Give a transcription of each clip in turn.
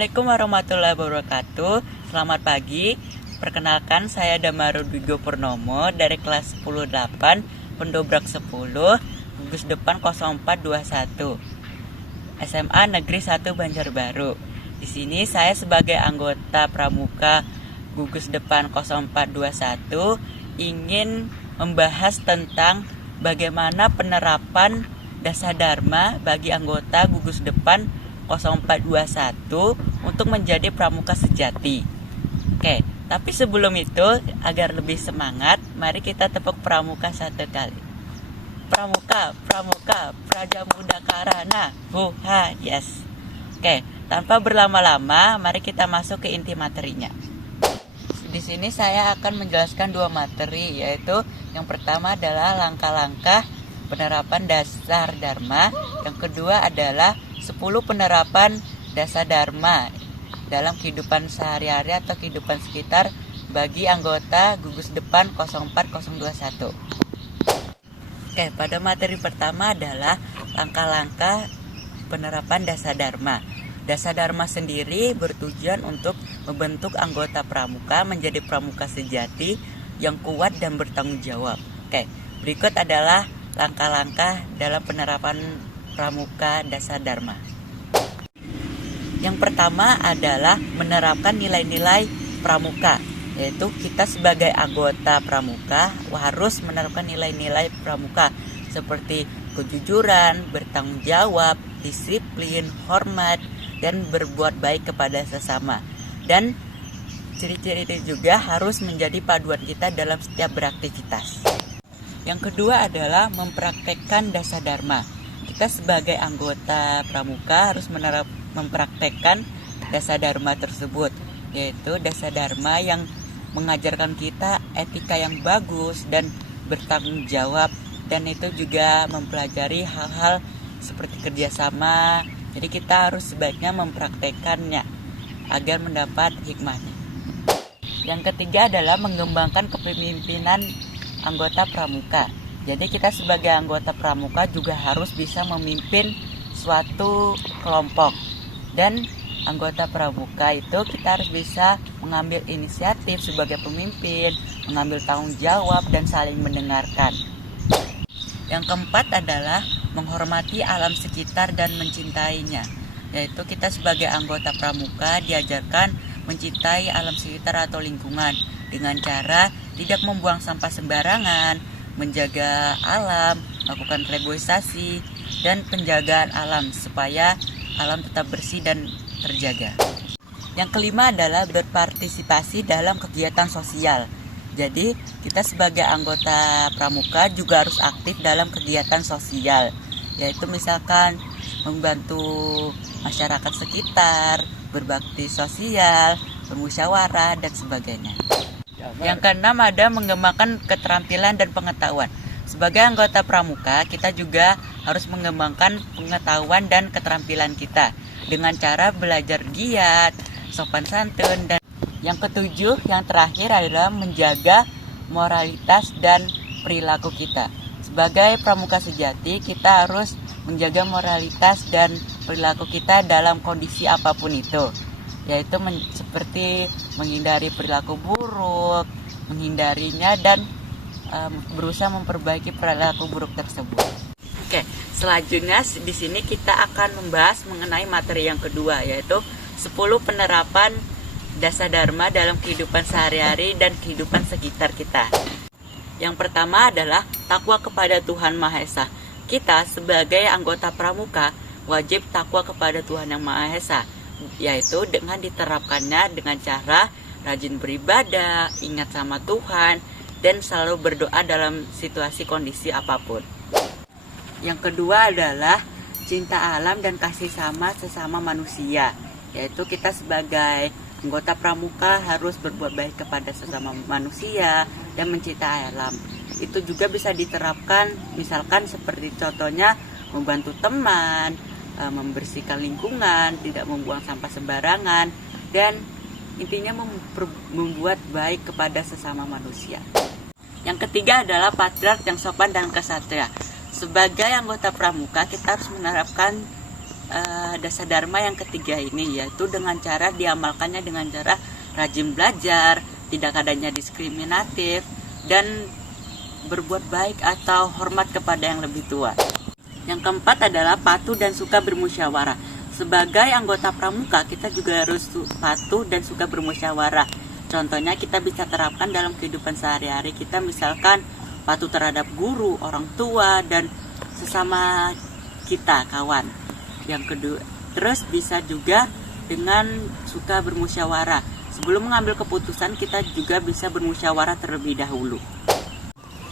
Assalamualaikum warahmatullahi wabarakatuh. Selamat pagi. Perkenalkan, saya Damarud Wigo Purnomo dari kelas 10-8 Pendobrak 10 gugus depan 0421 SMA Negeri 1 Banjarbaru. Di sini saya sebagai anggota pramuka gugus depan 0421 ingin membahas tentang bagaimana penerapan dasar dharma bagi anggota gugus depan 0421 untuk menjadi pramuka sejati. Oke, tapi sebelum itu agar lebih semangat, mari kita tepuk pramuka satu kali. Pramuka, pramuka, praja muda karana. Huha, yes. Oke, tanpa berlama-lama, mari kita masuk ke inti materinya. Di sini saya akan menjelaskan dua materi, yaitu yang pertama adalah langkah-langkah penerapan dasar dharma, yang kedua adalah 10 penerapan dasar dharma dalam kehidupan sehari-hari atau kehidupan sekitar bagi anggota gugus depan 04021. Oke, pada materi pertama adalah langkah-langkah penerapan dasar dharma. Dasar dharma sendiri bertujuan untuk membentuk anggota pramuka menjadi pramuka sejati yang kuat dan bertanggung jawab. Oke, berikut adalah langkah-langkah dalam penerapan pramuka dasar dharma. Yang pertama adalah menerapkan nilai-nilai pramuka, yaitu kita sebagai anggota pramuka harus menerapkan nilai-nilai pramuka seperti kejujuran, bertanggung jawab, disiplin, hormat, dan berbuat baik kepada sesama. Dan ciri-ciri itu juga harus menjadi paduan kita dalam setiap beraktivitas. Yang kedua adalah mempraktekkan dasar dharma. Kita sebagai anggota pramuka harus mempraktekkan dasar dharma tersebut, yaitu dasar dharma yang mengajarkan kita etika yang bagus dan bertanggung jawab, dan itu juga mempelajari hal-hal seperti kerjasama. Jadi kita harus sebaiknya mempraktekkannya agar mendapat hikmahnya. Yang ketiga adalah mengembangkan kepemimpinan anggota pramuka. Jadi kita sebagai anggota pramuka juga harus bisa memimpin suatu kelompok. Dan anggota pramuka itu kita harus bisa mengambil inisiatif sebagai pemimpin, mengambil tanggung jawab dan saling mendengarkan. Yang keempat adalah menghormati alam sekitar dan mencintainya. Yaitu kita sebagai anggota pramuka diajarkan mencintai alam sekitar atau lingkungan dengan cara tidak membuang sampah sembarangan, menjaga alam, melakukan reboisasi, dan penjagaan alam supaya alam tetap bersih dan terjaga. Yang kelima adalah berpartisipasi dalam kegiatan sosial. Jadi kita sebagai anggota pramuka juga harus aktif dalam kegiatan sosial, yaitu misalkan membantu masyarakat sekitar, berbakti sosial, bermusyawarah, dan sebagainya. Yang keenam ada mengembangkan keterampilan dan pengetahuan. Sebagai anggota pramuka, kita juga harus mengembangkan pengetahuan dan keterampilan kita dengan cara belajar giat, sopan santun, dan yang ketujuh, yang terakhir adalah menjaga moralitas dan perilaku kita. Sebagai pramuka sejati, kita harus menjaga moralitas dan perilaku kita dalam kondisi apapun itu, yaitu seperti menghindari perilaku buruk, menghindarinya, dan berusaha memperbaiki perilaku buruk tersebut. Oke, selanjutnya di sini kita akan membahas mengenai materi yang kedua, yaitu 10 penerapan dasar dharma dalam kehidupan sehari-hari dan kehidupan sekitar kita. Yang pertama adalah takwa kepada Tuhan Maha Esa. Kita sebagai anggota pramuka wajib takwa kepada Tuhan Yang Maha Esa, yaitu dengan diterapkannya dengan cara rajin beribadah, ingat sama Tuhan, dan selalu berdoa dalam situasi kondisi apapun. Yang kedua adalah cinta alam dan kasih sama sesama manusia, yaitu kita sebagai anggota pramuka harus berbuat baik kepada sesama manusia dan mencintai alam. Itu juga bisa diterapkan misalkan seperti contohnya membantu teman, membersihkan lingkungan, tidak membuang sampah sembarangan, dan intinya membuat baik kepada sesama manusia. Yang ketiga adalah patriark yang sopan dan kesatria. Sebagai anggota pramuka kita harus menerapkan dasar dharma yang ketiga ini, yaitu dengan cara diamalkannya dengan cara rajin belajar, tidak adanya diskriminatif, dan berbuat baik atau hormat kepada yang lebih tua. Yang keempat adalah patuh dan suka bermusyawarah. Sebagai anggota pramuka, kita juga harus patuh dan suka bermusyawarah. Contohnya kita bisa terapkan dalam kehidupan sehari-hari kita, misalkan patuh terhadap guru, orang tua, dan sesama kita, kawan. Yang kedua, terus bisa juga dengan suka bermusyawarah. Sebelum mengambil keputusan, kita juga bisa bermusyawarah terlebih dahulu.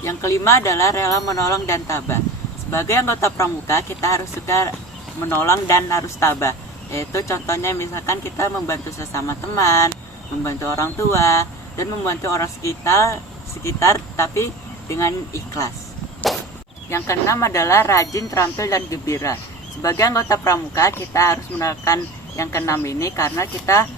Yang kelima adalah rela menolong dan tabah. Sebagai anggota pramuka, kita harus suka menolong dan harus tabah. Yaitu contohnya misalkan kita membantu sesama teman, membantu orang tua, dan membantu orang sekitar tapi dengan ikhlas. Yang keenam adalah rajin, terampil, dan gembira. Sebagai anggota pramuka, kita harus menerapkan yang keenam ini karena kita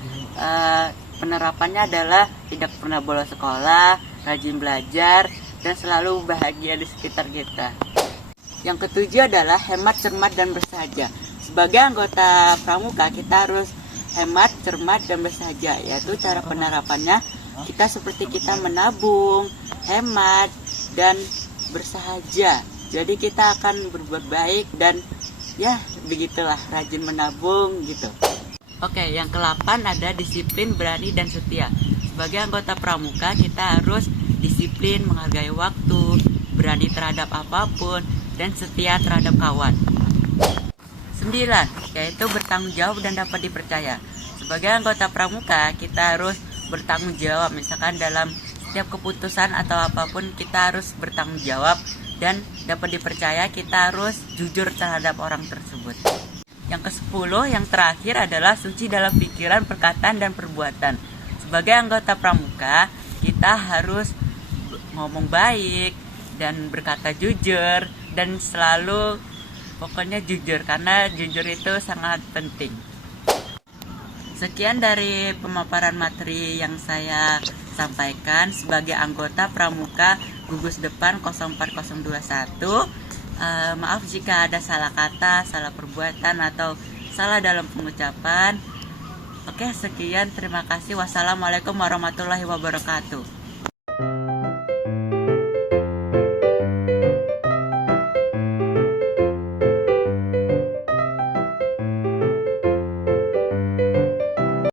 penerapannya adalah tidak pernah bolos sekolah, rajin belajar, dan selalu bahagia di sekitar kita. Yang ketujuh adalah hemat, cermat, dan bersahaja. Sebagai anggota pramuka, kita harus hemat, cermat, dan bersahaja. Yaitu cara penerapannya, kita seperti kita menabung, hemat, dan bersahaja. Jadi kita akan berbuat baik dan ya begitulah, rajin menabung gitu. Oke, yang ke-8 ada disiplin, berani, dan setia. Sebagai anggota pramuka, kita harus disiplin, menghargai waktu, berani terhadap apapun, dan setia terhadap kawan. 9. Yaitu bertanggung jawab dan dapat dipercaya. Sebagai anggota pramuka, kita harus bertanggung jawab. Misalkan dalam setiap keputusan atau apapun, kita harus bertanggung jawab dan dapat dipercaya. Kita harus jujur terhadap orang tersebut. Yang ke-10, yang terakhir adalah suci dalam pikiran, perkataan, dan perbuatan. Sebagai anggota pramuka, kita harus ngomong baik dan berkata jujur dan selalu pokoknya jujur, karena jujur itu sangat penting. Sekian dari pemaparan materi yang saya sampaikan sebagai anggota pramuka gugus depan 04021. Maaf jika ada salah kata, salah perbuatan, atau salah dalam pengucapan. Oke, sekian, terima kasih. Wassalamualaikum warahmatullahi wabarakatuh.